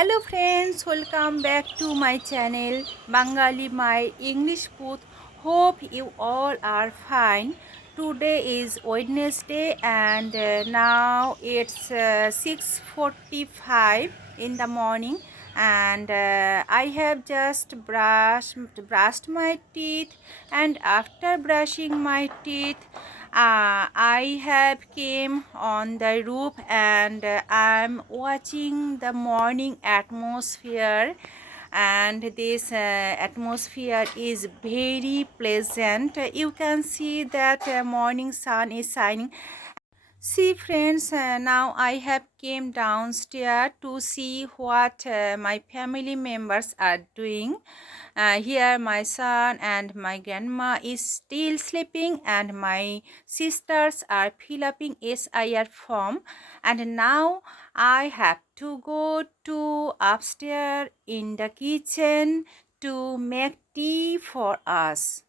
Hello friends, welcome back to my channel Bengali My English Booth. Hope you all are fine. Today is Wednesday and now it's 6:45 in the morning, and I have just brushed my teeth, and after brushing my teeth I have came on the roof, and I'm watching the morning atmosphere, and this atmosphere is very pleasant. You can see that morning sun is shining. See friends, now I have came downstairs to see what my family members are doing. Here my son and my grandma is still sleeping, and my sisters are filling SIR form, and now I have to go to upstairs in the kitchen to make tea for us.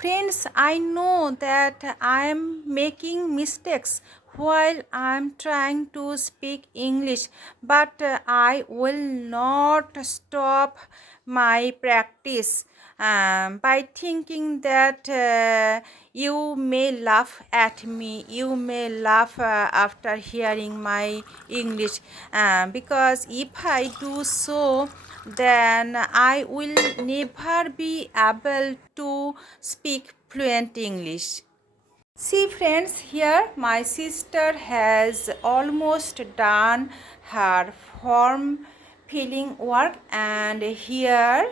Friends, I know that I am making mistakes while I am trying to speak English, but I will not stop my practice by thinking that you may laugh at me, you may laugh after hearing my English, because if I do so, then I will never be able to speak fluent English. See friends, here my sister has almost done her form filling work, and here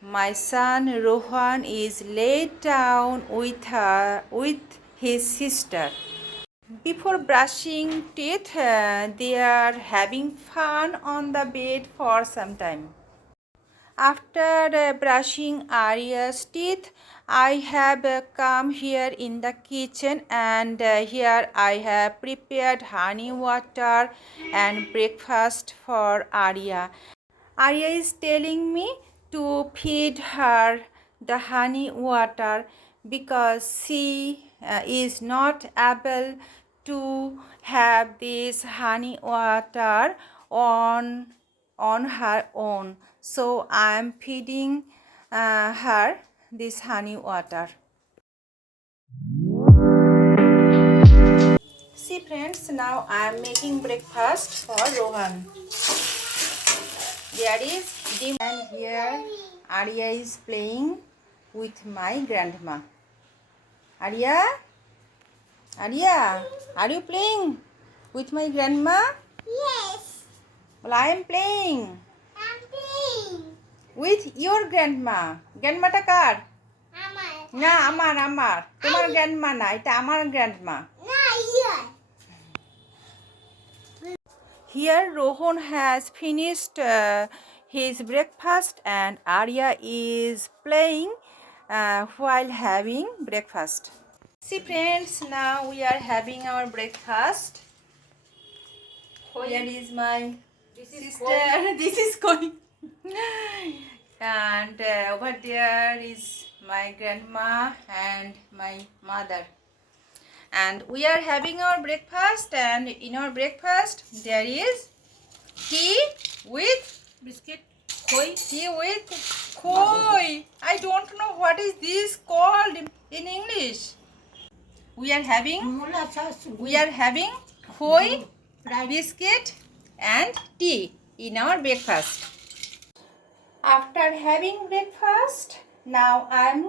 my son Rohan is laid down with his sister. Before brushing teeth, they are having fun on the bed for some time. After brushing Arya's teeth, I have come here in the kitchen, and here I have prepared honey water and breakfast for Arya. Arya is telling me to feed her the honey water because she is not able to have this honey water on her own. So I am feeding her this honey water. See friends, now I am making breakfast for Rohan. There is dim, and here Arya is playing with my grandma. Arya, Arya, are you playing with my grandma? Yes, Well, I am playing I'm playing. with your grandma. গ্র্যান্ডমাটা কার? আমার না, আমার তোমার grandma না, এটা আমার grandma. না ইয়া Here Rohan has finished his breakfast, and Arya is playing while having breakfast. See friends, now we are having our breakfast. Here is my sister. This is going. And over there is my grandma and my mother. And we are having our breakfast, and in our breakfast there is tea with biscuit. Tea with koi. I don't know what is this called in English. We are having koi, biscuit and tea in our breakfast. After having breakfast, now I am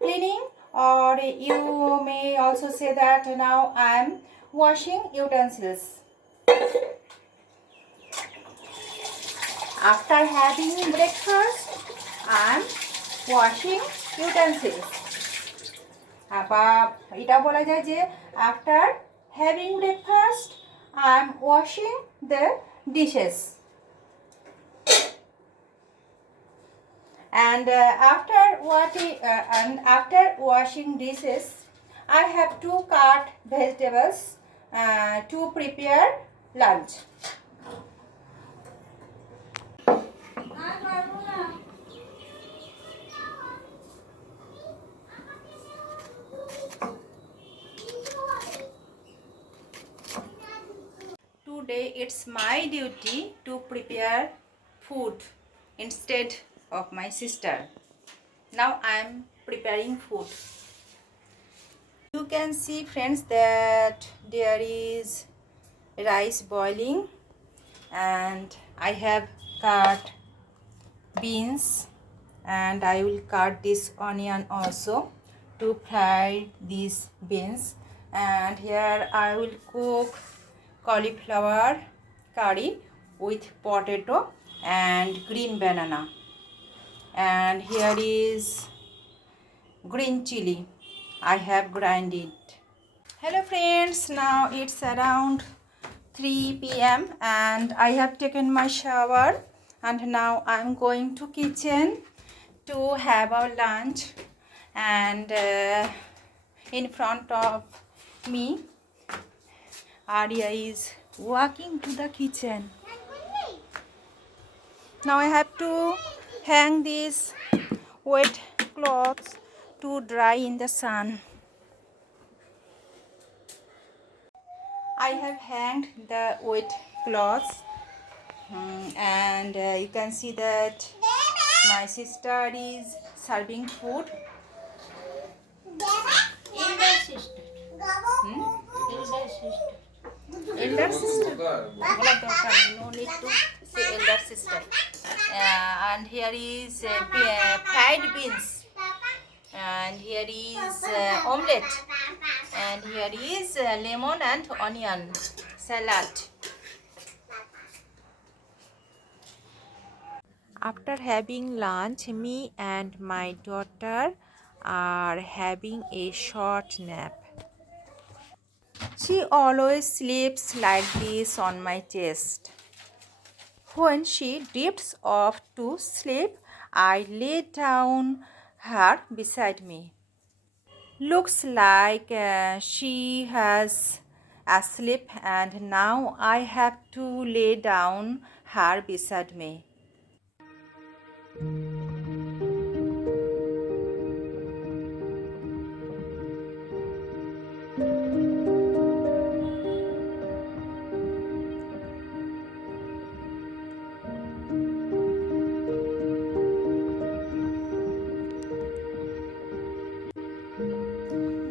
cleaning, or you may also say that now I am washing utensils. After having breakfast, I am washing utensils. আবার এটা বলা যায় যে after having breakfast, I am washing the dishes. And after washing dishes, I have to cut vegetables to prepare lunch. today it's my duty to prepare food instead of my sister. Now I am preparing food. You can see, friends, that there is rice boiling, and I have cut beans, and I will cut this onion also to fry these beans. And here I will cook cauliflower curry with potato and green banana. And here is green chili. I have grind it. Hello friends, now it's around 3 p.m. and I have taken my shower, and now I'm going to kitchen to have our lunch. And in front of me, Arya is walking to the kitchen. Now I have to hang these wet clothes to dry in the sun. I have hanged the wet clothes, and you can see that my sister is serving food. Elder sister. Elder sister? No need to say elder sister. And here is fried beans, and here is omelette, and here is lemon and onion salad. After having lunch, me and my daughter are having a short nap. She always sleeps like this on my chest. When she drifts off to sleep, I lay down her beside me. Looks like she has asleep, and now I have to lay down her beside me.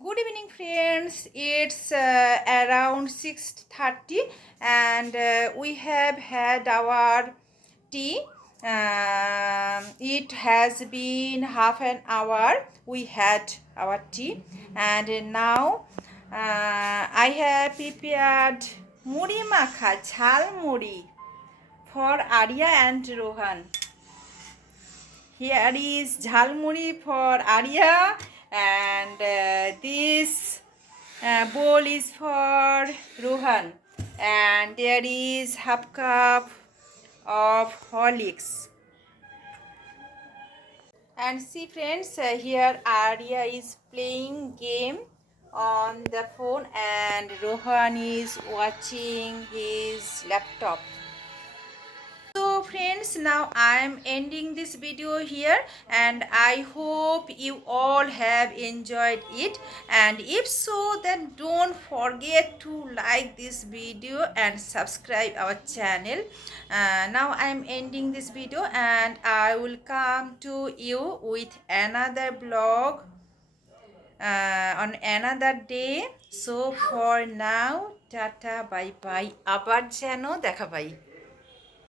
Good evening, friends. It's around 6:30, and we have had our tea. It has been half an hour we had our tea, and now I have prepared muri makha jhal muri for Arya and Rohan. Here is jhalmuri for Arya, and this bowl is for Rohan, and there is half cup of Horlicks. And see, friends, here Arya is playing game on the phone, and Rohan is watching his laptop. So friends, now I am ending this video here, and I hope you all have enjoyed it, and if so, then don't forget to like this video and subscribe our channel. Now I am ending this video, and I will come to you with another vlog on another day. So for now, tata, bye bye, abar jeno dekha bye.